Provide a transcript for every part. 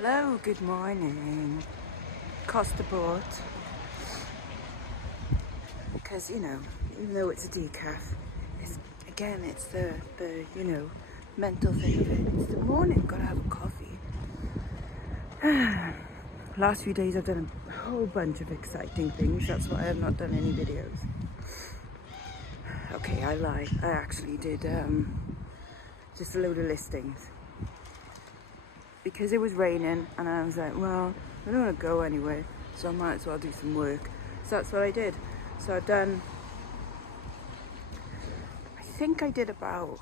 Hello, good morning. Costa Board. Because, even though it's a decaf, it's the mental thing of it. It's the morning, gotta have a coffee. Last few days I've done a whole bunch of exciting things. That's why I have not done any videos. Okay, I lied. I actually did just a load of listings. Because it was raining and I was like, well, I don't want to go anywhere, so I might as well do some work. So that's what I did. So I've done, I think I did about,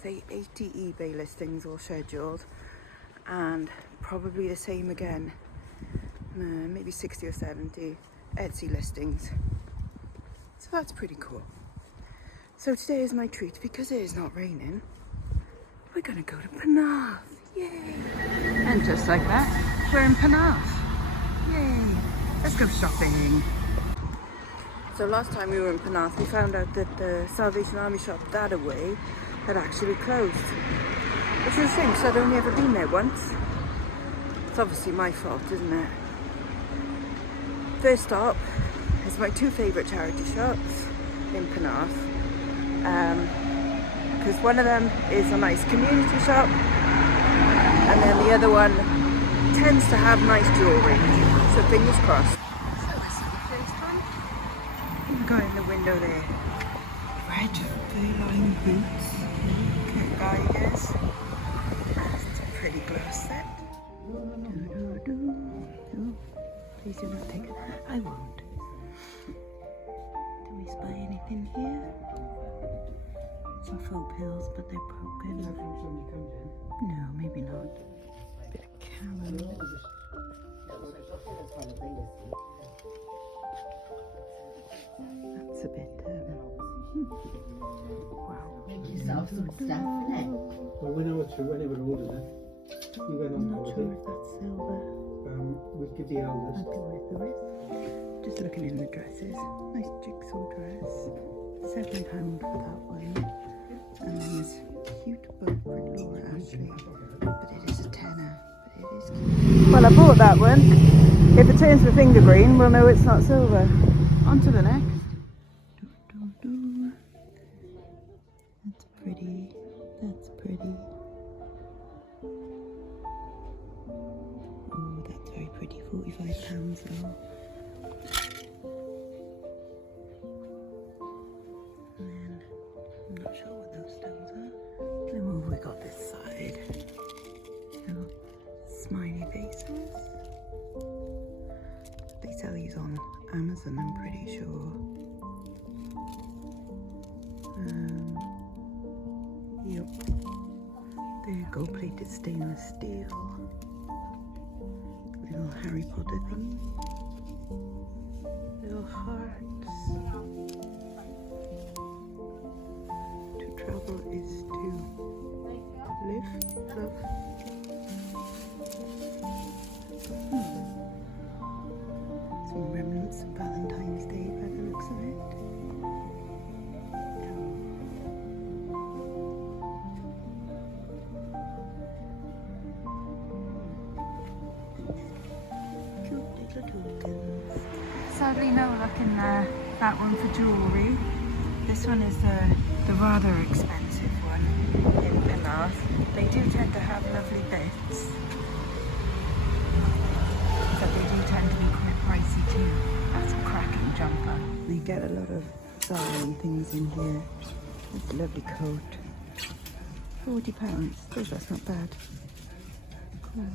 say, 80 eBay listings all scheduled, and probably the same again, maybe 60 or 70 Etsy listings. So that's pretty cool. So today is my treat, because it is not raining. We're gonna go to Penarth. Yay! And just like that, we're in Penarth. Yay! Let's go shopping. So last time we were in Penarth, we found out that the Salvation Army shop that away had actually closed. Which is a shame, because I'd only ever been there once. It's obviously my fault, isn't it? First stop is my two favourite charity shops in Penarth. Because one of them is a nice community shop, and then the other one tends to have nice jewellery, so fingers crossed. So this is the first one. We've got in the window there, red fur-lined boots, Kurt Geigers. It's a pretty glow set. Please do not take it. I won't. Do we spy anything here? Some faux pills, but they're broken. No, maybe not. Bit of camo. That's a bit, wow. Make yourself some stuff, innit? Well, we know to whenever order them. You went I'm on not sure if that's silver. we'd give the eldest. Might be worth the risk. Just looking in the dresses. Nice jigsaw dress. £7 for that one. And then this cute book for Laura Ashley. But it is a tenner. But it is cute. Well, I bought that one. If it turns the finger green, we'll know it's not silver. On to the next. That's pretty. That's pretty. Oh, that's very pretty. £45 though. And then, I'm not sure what those stones are. Then what have we got this side? Little smiley faces. They sell these on Amazon, I'm pretty sure. Yep. They're gold-plated stainless steel. Little Harry Potter thing. Little hearts. To travel is to live, love. Some remnants of Valentine's Day by the looks of it. Sadly no luck in that one for jewellery. This one is the rather expensive one in Penarth. They do tend to have lovely bits, but they do tend to be quite pricey too. That's a cracking jumper. They get a lot of styling things in here. It's a lovely coat. £40. Oh, that's not bad. Cool.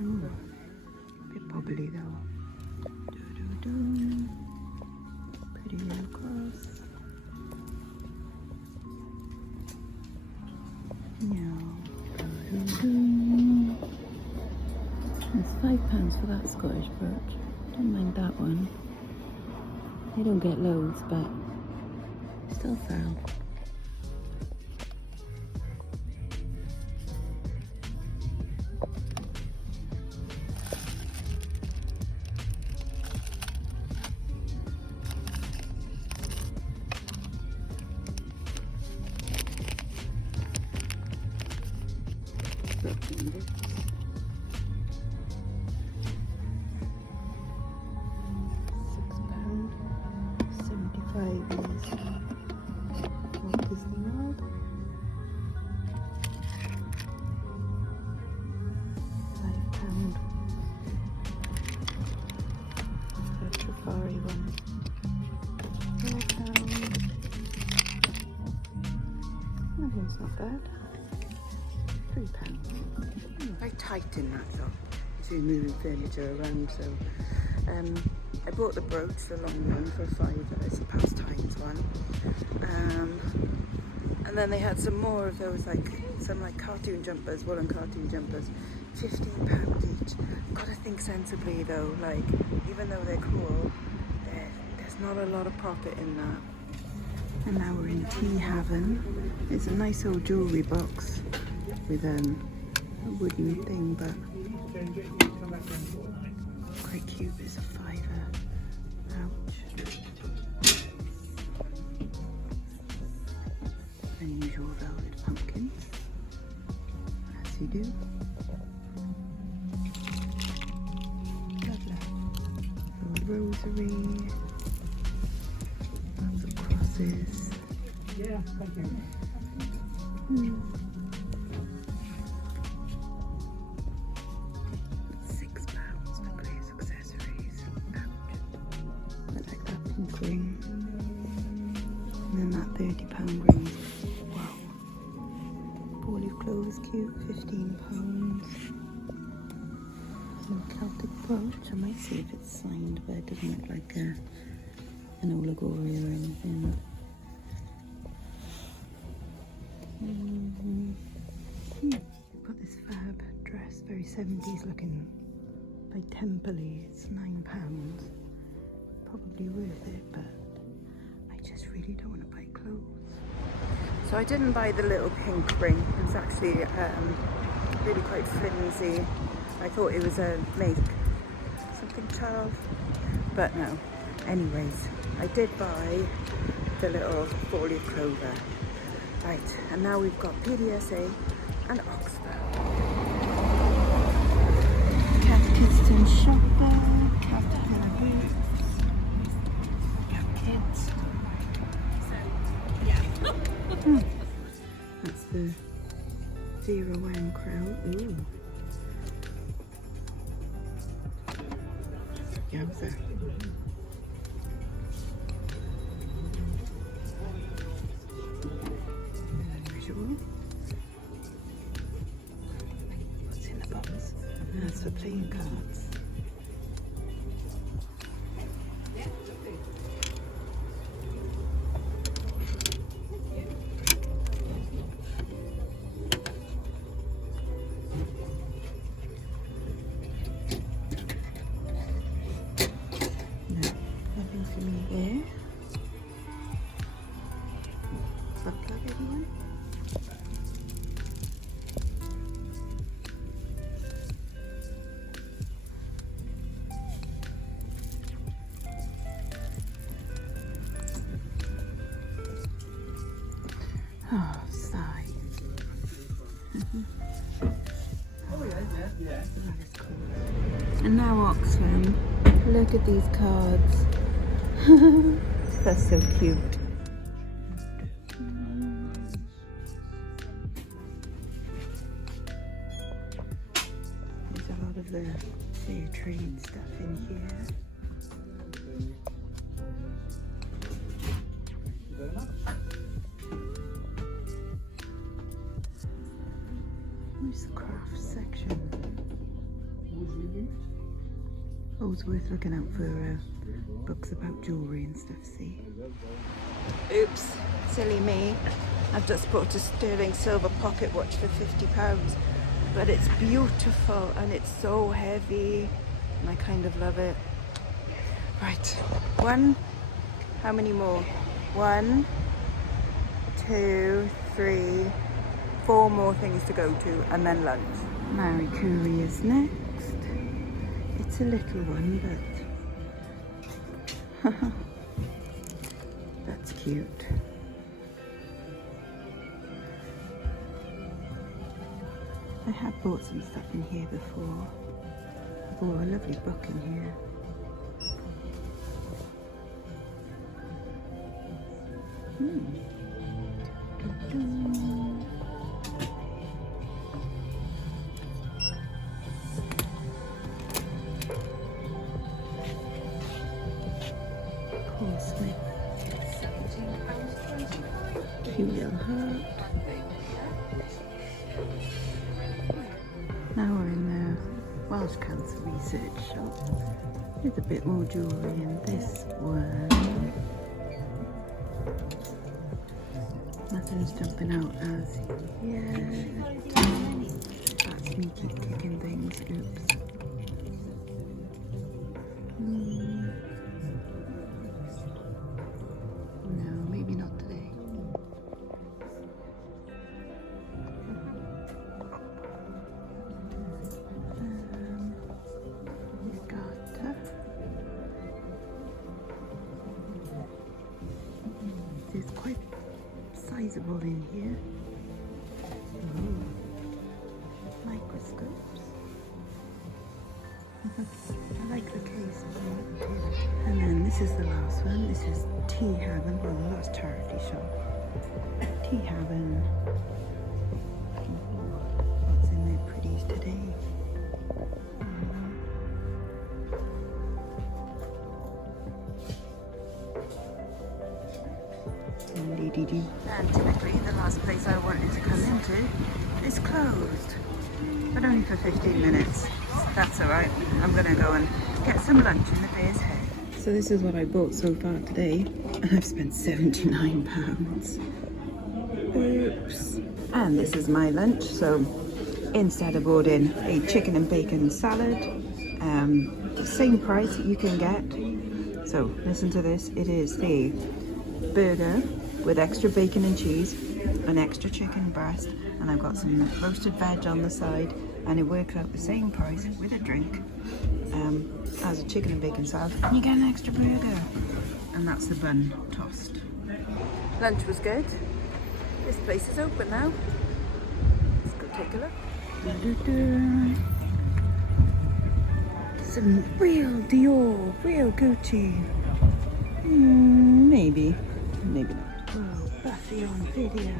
Ooh, a bit bubbly though. Pretty little cross. It's £5 for that Scottish brooch. Don't mind that one. They don't get loads, but still foul. bad. £3. Very tight in that shop. So you're moving furniture around, so I bought the brooch, the long one, for £5. It's a pastimes one. And then they had some more of those, some cartoon jumpers, woolen cartoon jumpers, £15 each. Gotta think sensibly though, even though they're cool, there's not a lot of profit in that. And now we're in Tea Haven. It's a nice old jewellery box with a wooden thing, but quite cute. It's a £5. Ouch. Unusual velvet pumpkins, as you do. Lovely. Little rosary. Lots of crosses. Yeah, thank you. £6 for Claire's accessories. Ouch. I like that pink ring. And then that £30 ring. Wow. Four-leaf clover is cute, £15. Some Celtic brooch. I might see if it's signed, but it doesn't look like an allegory or anything. Got this fab dress, very 70s looking, by Temperley. It's £9. Probably worth it, but I just really don't want to buy clothes. So I didn't buy the little pink ring. It was actually really quite flimsy. I thought it was a make something 12, but no. Anyways, I did buy the little four-leaf clover. Right, and now we've got PDSA and Oxford. Catechism shopper, caterpillar boots. Kids. Yeah. That's the 0M crowd. Ooh. Yowza. Unusual. What's in the box? That's for playing cards. Nothing for me there. Butt plug, everyone. Oh, sigh. Oh yeah. That is cool. And now Oxfam. Look at these cards. That's so cute. There's a lot of the fair trade stuff in here. Where's the craft section? Always worth looking out for books about jewellery and stuff, see? Oops, silly me. I've just bought a sterling silver pocket watch for £50, but it's beautiful and it's so heavy and I kind of love it. Right, how many more? 1, 2, 3, 4 more things to go to and then lunch. Marie Curie is next. It's a little one, but that's cute. I have bought some stuff in here before. I bought a lovely book in here. Cute little heart. Welsh Cancer Research Shop. There's a bit more jewellery in this one. Nothing's jumping out as yet. That's me keep kicking things. Oops. No, maybe not today. It's quite sizable in here. Ooh. Microscopes. I like the case. And then this is the last one. This is Tea Haven. Well, the last charity shop. Tea Haven. What's in their pretties today? And typically the last place I wanted to come into is closed, but only for 15 minutes. That's alright. I'm gonna go and get some lunch in the Bear's Head. So this is what I bought so far today, and I've spent £79. Oops. And this is my lunch. So instead of ordering a chicken and bacon salad, the same price you can get. So listen to this. It is the burger with extra bacon and cheese, an extra chicken breast, and I've got some roasted veg on the side, and it works out the same price with a drink as a chicken and bacon salad, and you get an extra burger. And that's the bun tossed. Lunch was good. This place is open now. Let's go take a look. Some real Dior, real Gucci. Maybe not. Oh, Buffy on video.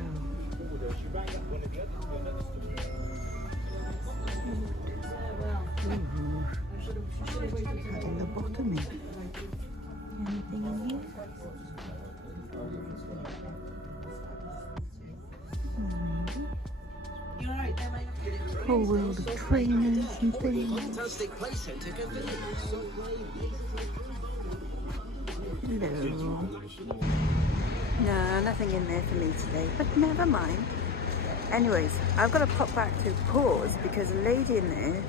Had a lobotomy. Anything in here? Whole world of trainers and things. Fantastic play centre convenience. Hello. No, nothing in there for me today, but never mind. Anyways, I've got to pop back to Pause because a lady in there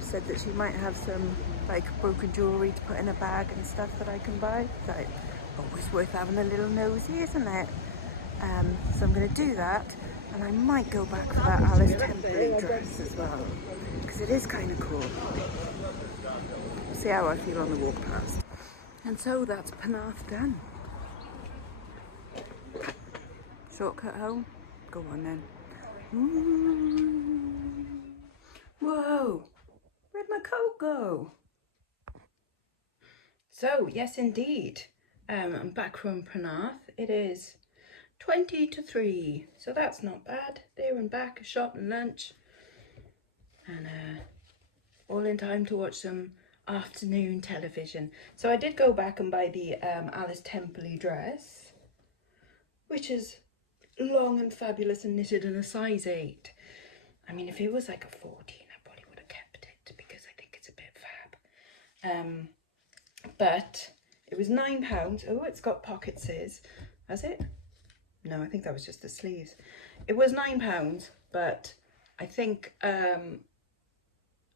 said that she might have some like broken jewellery to put in a bag and stuff that I can buy. So always worth having a little nosy, isn't it? So I'm going to do that, and I might go back for that Alice Templey dress as well because it is kind of cool. See how I feel on the walk past. And so that's Penarth done. Shortcut home? Go on then. Whoa! Where'd my coat go? So, yes indeed. I'm back from Penarth. It is 20 to 3. So that's not bad. There and back, a shop and lunch. And all in time to watch some afternoon television. So I did go back and buy the Alice Templey dress, which is long and fabulous and knitted in a size 8. I mean, if it was like a 14, I probably would have kept it because I think it's a bit fab. But it was £9. Oh, it's got pockets, has it? No, I think that was just the sleeves. It was £9, but I think I'm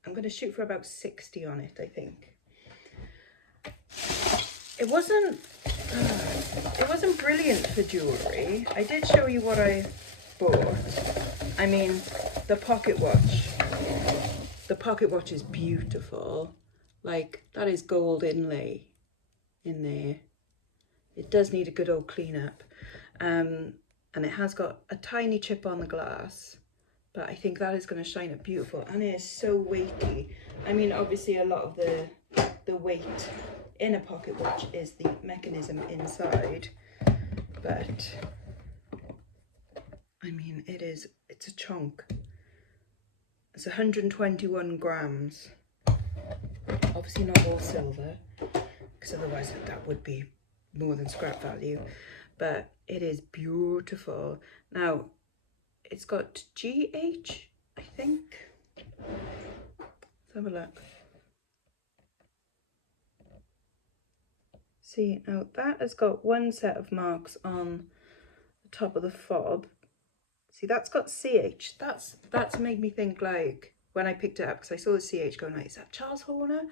going to shoot for about 60 on it, I think. It wasn't brilliant for jewellery. I did show you what I bought. I mean, the pocket watch. The pocket watch is beautiful. Like, that is gold inlay in there. It does need a good old clean up. And it has got a tiny chip on the glass, but I think that is going to shine it beautiful, and it is so weighty. I mean, obviously a lot of the weight in a pocket watch is the mechanism inside, but I mean, it's a chunk. It's 121 grams. Obviously not all silver, because otherwise that would be more than scrap value, but it is beautiful. Now, it's got GH, I think. have a look. See, now that has got one set of marks on the top of the fob. See, that's got CH. That's made me think, like, when I picked it up, because I saw the CH going, like, is that Charles Horner?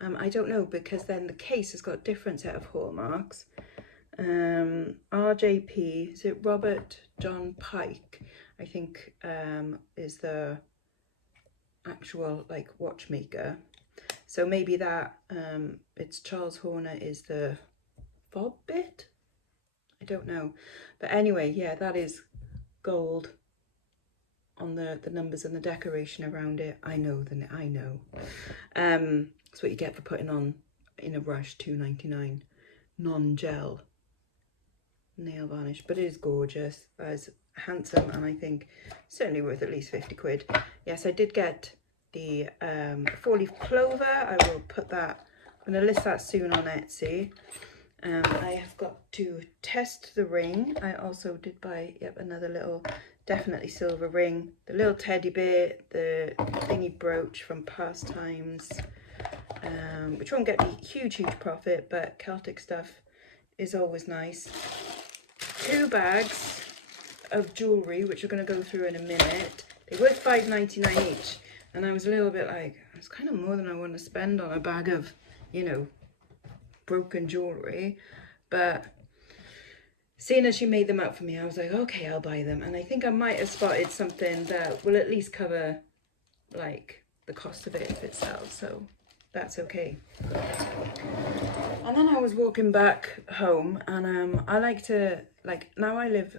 I don't know, because then the case has got a different set of hallmarks. RJP, is it Robert John Pike, I think, is the actual, like, watchmaker. So maybe that, it's Charles Horner is the fob bit? I don't know. But anyway, yeah, that is gold on the numbers and the decoration around it. I know. That's what you get for putting on in a rush, £2.99 non-gel nail varnish, but it is gorgeous, it's handsome, and I think certainly worth at least 50 quid. Yes, I did get the 4-leaf clover. I will put that, I'm going to list that soon on Etsy. I have got to test the ring. I also did buy, yep, another little definitely silver ring, the little teddy bear, the thingy brooch from Pastimes, which won't get me huge profit, but Celtic stuff is always nice. 2 bags of jewellery, which we're going to go through in a minute. They were £5.99 each, and I was a little bit like, it's kind of more than I want to spend on a bag of, you know, broken jewellery. But seeing as she made them up for me, I was like, okay, I'll buy them. And I think I might have spotted something that will at least cover, like, the cost of it if it sells, so that's okay. And then I was walking back home, and I like to, like, now I live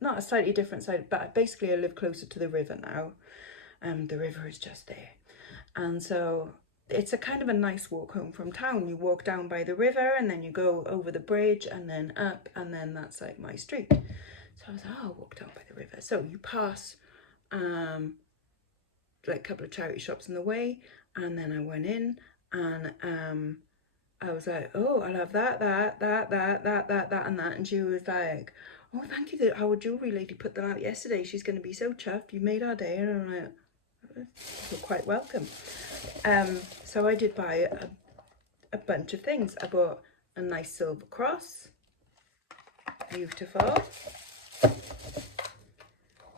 not a slightly different side, but basically I live closer to the river now. The river is just there, and so it's a kind of a nice walk home from town. You walk down by the river, and then you go over the bridge, and then up, and then that's like my street. So I was like, oh, I'll walk down by the river. So you pass like a couple of charity shops on the way, and then I went in, and I was like, oh, I'll have that, and that. And she was like, oh, thank you, our jewellery lady put them out yesterday. She's going to be so chuffed. You made our day. And I'm like, you're quite welcome. So I did buy a bunch of things. I bought a nice silver cross. Beautiful.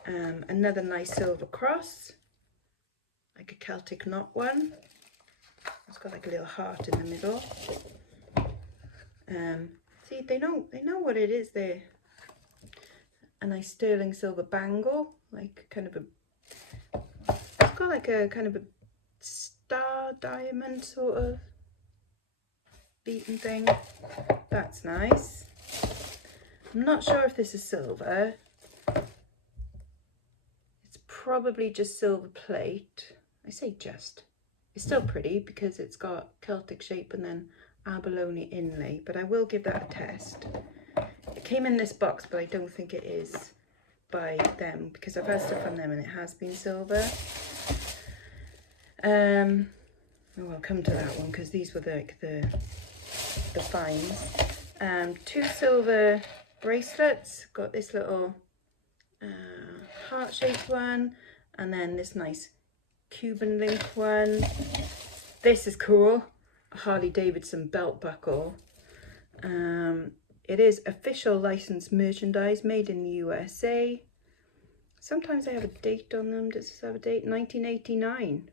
Another nice silver cross. Like a Celtic knot one. It's got like a little heart in the middle. See, they know what it is there. A nice sterling silver bangle, like kind of it's got like a kind of a star diamond sort of beaten thing. That's nice. I'm not sure if this is silver. It's probably just silver plate. I say just. It's still pretty because it's got Celtic shape and then abalone inlay, but I will give that a test. It came in this box, but I don't think it is by them because I've had stuff from them and it has been silver. Oh, I'll come to that one because these were like the fines. 2 silver bracelets. Got this little heart-shaped one, and then this nice Cuban link one. This is cool. A Harley Davidson belt buckle. It is official licensed merchandise made in the USA. Sometimes they have a date on them. Does this have a date? 1989.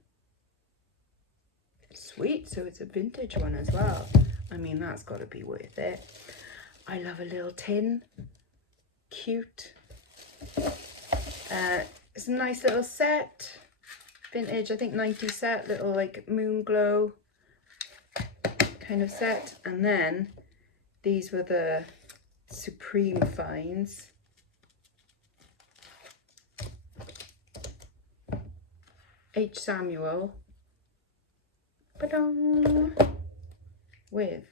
Sweet, so it's a vintage one as well. I mean, that's got to be worth it. I love a little tin. Cute. It's a nice little set. Vintage, I think 90 set, little like moon glow kind of set. And then these were the Supreme finds. H. Samuel. Ba-dong! With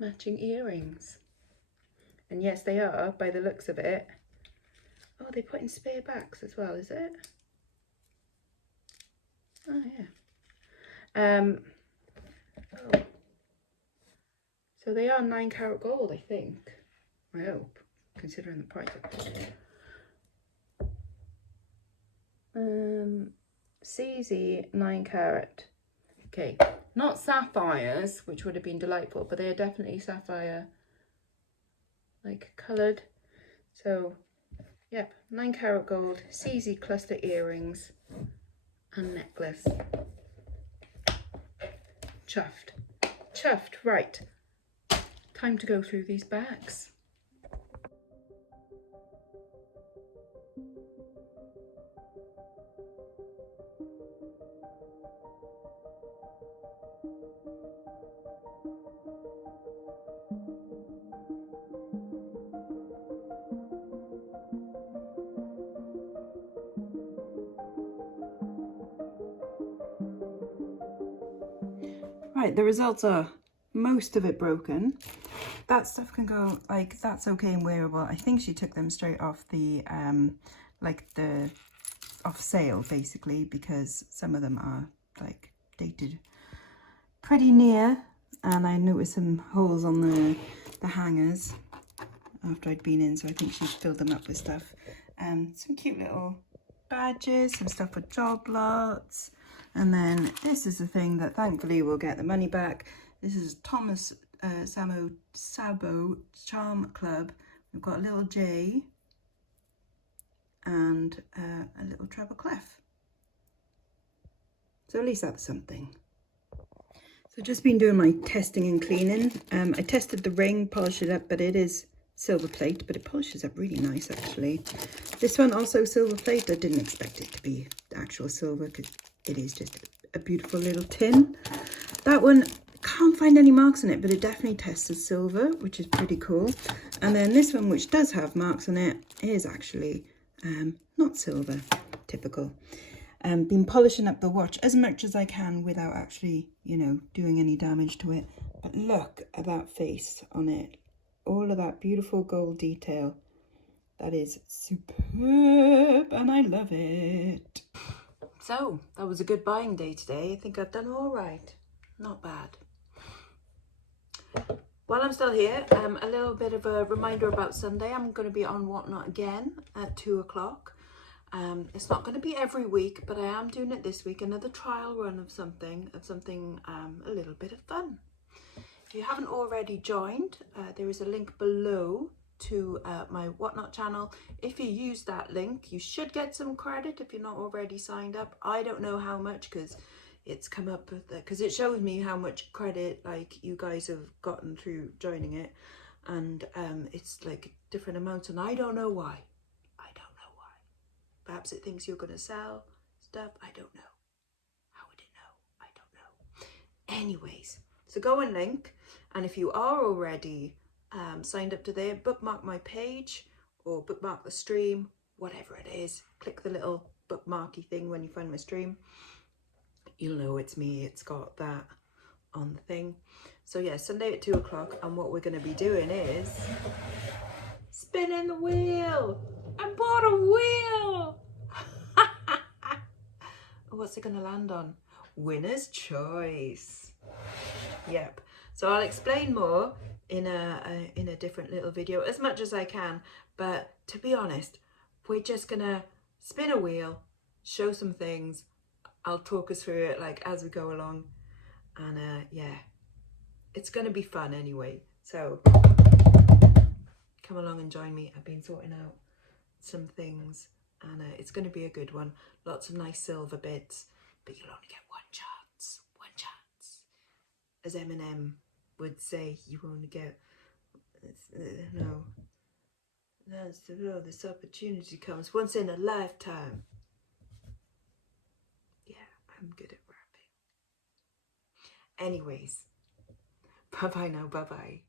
matching earrings. And yes, they are, by the looks of it. Oh, they put in spare backs as well, is it? Oh, yeah. Oh. So they are 9 karat gold, I think. I hope, considering the price. CZ 9 carat. Okay, not sapphires, which would have been delightful, but they are definitely sapphire, like coloured. So, yep, 9 carat gold, CZ cluster earrings and necklace. Chuffed. Chuffed, right. Time to go through these bags. Right, the results are most of it broken. That stuff can go, like, that's okay and wearable. I think she took them straight off the, off sale, basically, because some of them are, like, dated pretty near. And I noticed some holes on the hangers after I'd been in, so I think she's filled them up with stuff. Some cute little badges, some stuff for job lots. And then this is the thing that thankfully will get the money back. This is Thomas Sabo Charm Club. We've got a little J and a little treble clef. So at least that's something. So just been doing my testing and cleaning. I tested the ring, polished it up, but it is silver plate, but it polishes up really nice actually. This one also silver plate. I didn't expect it to be actual silver because it is just a beautiful little tin. That one, can't find any marks on it, but it definitely tests as silver, which is pretty cool. And then this one, which does have marks on it, is actually not silver, typical. Been polishing up the watch as much as I can without actually, you know, doing any damage to it. But look at that face on it. All of that beautiful gold detail. That is superb and I love it. So that was a good buying day today. I think I've done all right. Not bad. While I'm still here, a little bit of a reminder about Sunday. I'm going to be on WhatNot again at 2 o'clock. It's not going to be every week, but I am doing it this week. Another trial run of something a little bit of fun. If you haven't already joined, there is a link below to my WhatNot channel. If you use that link, you should get some credit if you're not already signed up. I don't know how much because it's come up with because it shows me how much credit like you guys have gotten through joining it, and it's like different amounts, and I don't know why. Perhaps it thinks you're going to sell stuff. I don't know. How would it know? I don't know. Anyways, so go and link, and if you are already signed up to there, bookmark my page or bookmark the stream, whatever it is. Click the little bookmarky thing when you find my stream. You'll know it's me. It's got that on the thing. So yeah, Sunday at 2 o'clock, and what we're going to be doing is spinning the wheel. I bought a wheel. What's it going to land on? Winner's choice. Yep. So I'll explain more in a different little video as much as I can. But to be honest, we're just going to spin a wheel, show some things. I'll talk us through it like as we go along. And yeah, it's going to be fun anyway. So come along and join me. I've been sorting out some things, and it's going to be a good one. Lots of nice silver bits, but you'll only get one chance. As Eminem would say, you only get no. That's the law. This opportunity comes once in a lifetime. Yeah, I'm good at rapping. Anyways, bye bye now. Bye bye.